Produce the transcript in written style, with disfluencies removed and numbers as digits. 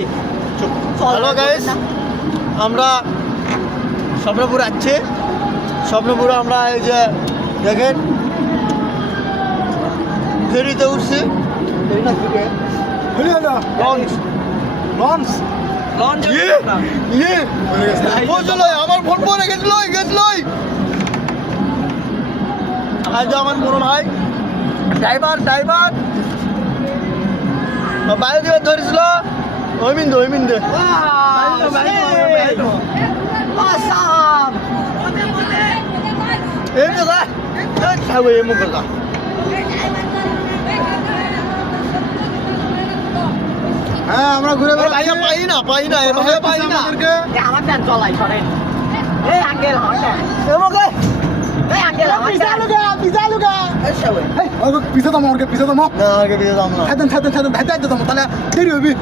Hello guys, আমরা স্বপ্নপুর আসছি। স্বপ্নপুরে আমরা এই যে দেখেন ফেরিতে উঠছি। আমার ফোন পরে গেছিল আজ আমার বড় ভাই ড্রাইভার বাইরে দিয়ে ধরেছিল ওইমিন্দে হ্যাঁ আমরা ঘুরে ভাইয়া পাই না আমার প্যান্ট চলাই সরেন এই আঙ্কেল পিছে দাম না আগে বিয়ে দাম না তাহলে দেরি হবি